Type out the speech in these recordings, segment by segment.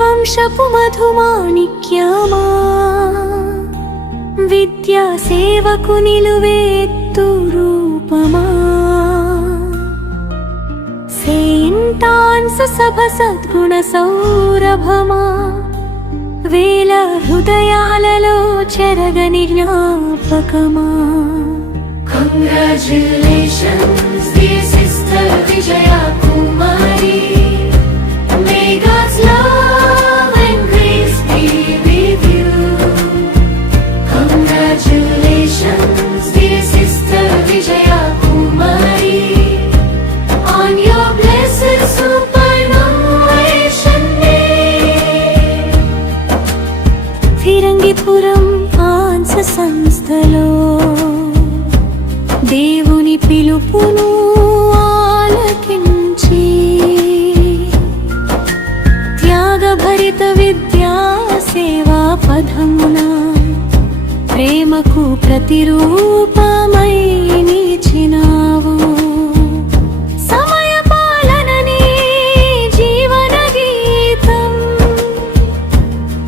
వంశపు మధుమాణిక్యమా విద్యా సేవకు నిలువెత్తు రూపమా సెయింట్ ఆన్స్ సభ సద్గుణ సౌరభమా వేల హృదయాలలో చెరగని జ్ఞాపకమా. Congratulations dear sister Vijaya Kumari, may God's love and grace be with you. Congratulations dear sister Vijaya Kumari on your blessed superannuation day. Phirangipuram Ann's సంస్థలో దేవుని పిలుపును ఆలకించి త్యాగభరిత విద్యా సేవా పదమున ప్రేమకు ప్రతిరూపమై నిలిచినావు. సమయ పాలనని జీవన గీతం,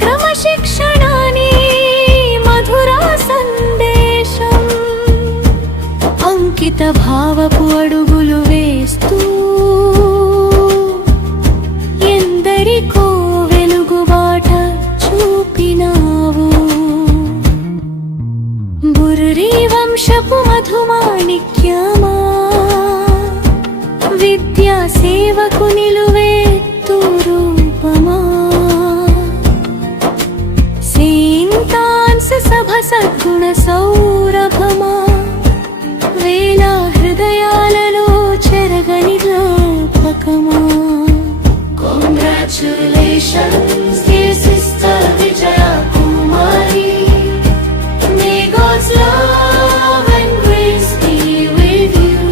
క్రమశిక్షణని మధుర సందేశం, అంకిత భావపు అడుగులు వేస్తూ ఎందరికో వెలుగుబాట చూపినావు. బుర్రి వంశపు మధుమాణిక్యమా విద్యా సేవకు నిలువెత్తు రూపమా సెయింట్ ఆన్స్ సభ సద్గుణ సౌరభమా వేల హృదయాలలో చెరగని జ్ఞాపకమా. Congratulations dear sister Vijaya Kumari, may God's love and grace be with you.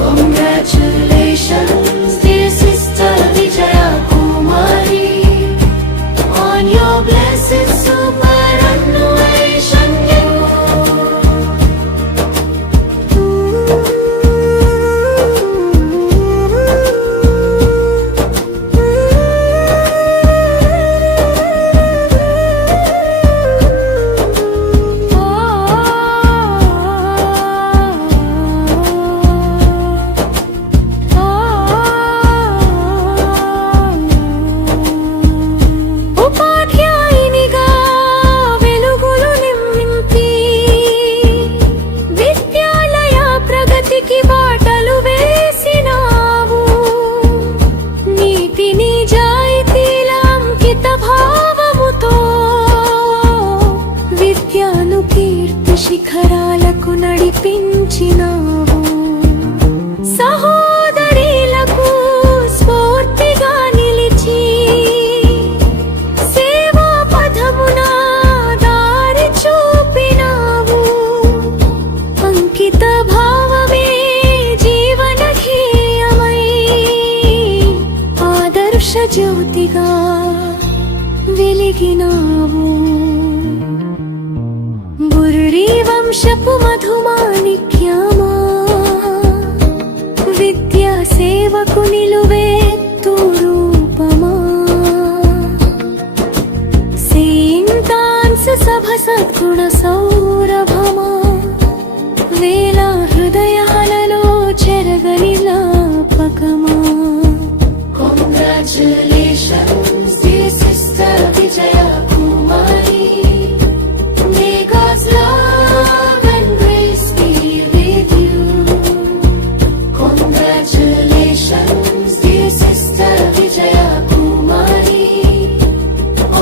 Congratulations dear sister Vijaya Kumari on your blessed superannuation day. ఉపాధ్యాయునిగా వెలుగులు నింపి విద్యాలయ ప్రగతికి బాటలు వేసినావు. నీతి నిజాయితీల అంకిత భావముతో విద్యను కీర్తి శిఖరాలకు నడిపించినావు. సహోదరులకు స్ఫూర్తిగా నిలిచి సేవా పదమున దారి చూపినావు. అంకిత భావమే జీవన ధ్యేయమై ఆదర్శ జ్యోతిగా వెలిగినావు. బుర్రి వంశపు మధుమాణిక్యమా విద్యా సేవకు నిలువెత్తు రూపమా సెయింట్ ఆన్స్ సభ సద్గుణ సౌరభమా వేల హృదయాలలో చెరగని జ్ఞాపకమా. Congratulations dear sister Vijaya Kumari, may God's love and grace be with you. Congratulations dear sister Vijaya Kumari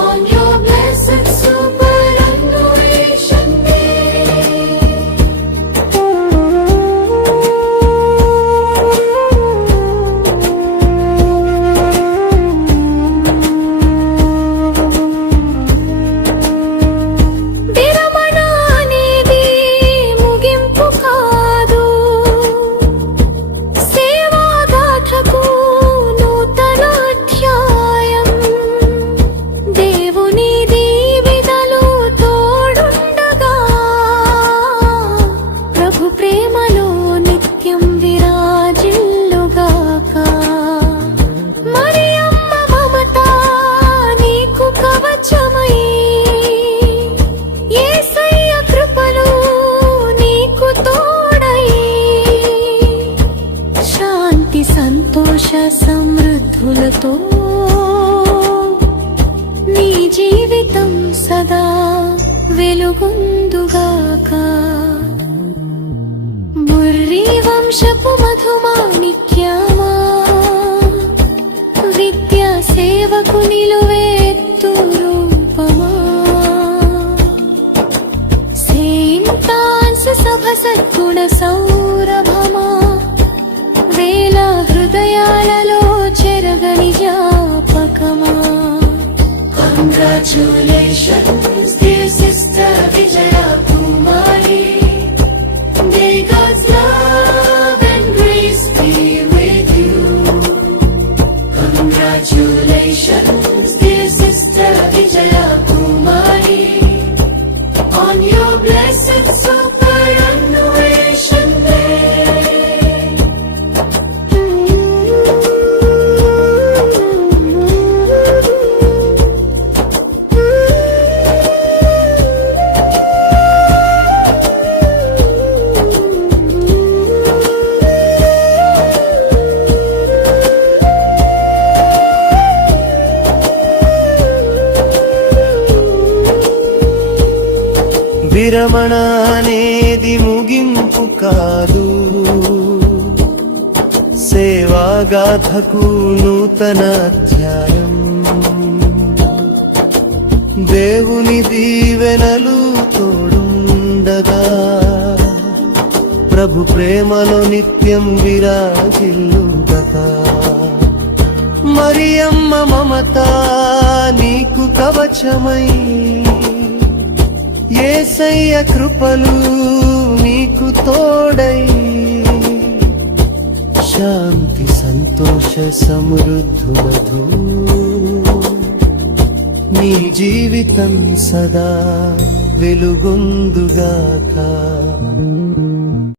on your blessed superannuation day. కృపతో నీ జీవితం సదా వెలుగొందుగాక. ముర్రి వంశపు మధుమాణిక్యమా, విద్యా సేవకు నిలువెత్తు రూపమా, సెయింటాన్స్ సభ సద్గుణ సౌరభమా, వేల హృదయాలలో చెరగని జ్ఞాపకమా. Congratulations, dear sister Vijaya Kumari. May God's love and grace be with you. Congratulations, dear sister Vijaya Kumari, on your blessed superannuation day. విరమణ అనేది ముగింపు కాదు, సేవాగాథకు నూతన అధ్యాయం. దేవుని దీవెనలు తోడుండగా ప్రభు ప్రేమలో నిత్యం విరాజిల్లుదక. మరియమ్మ మమత నీకు కవచమై, యేసయ్య కృపలు నీకు తోడై, శాంతి సంతోష సమృద్ధులతో నీ జీవితం సదా వెలుగొందుగాక.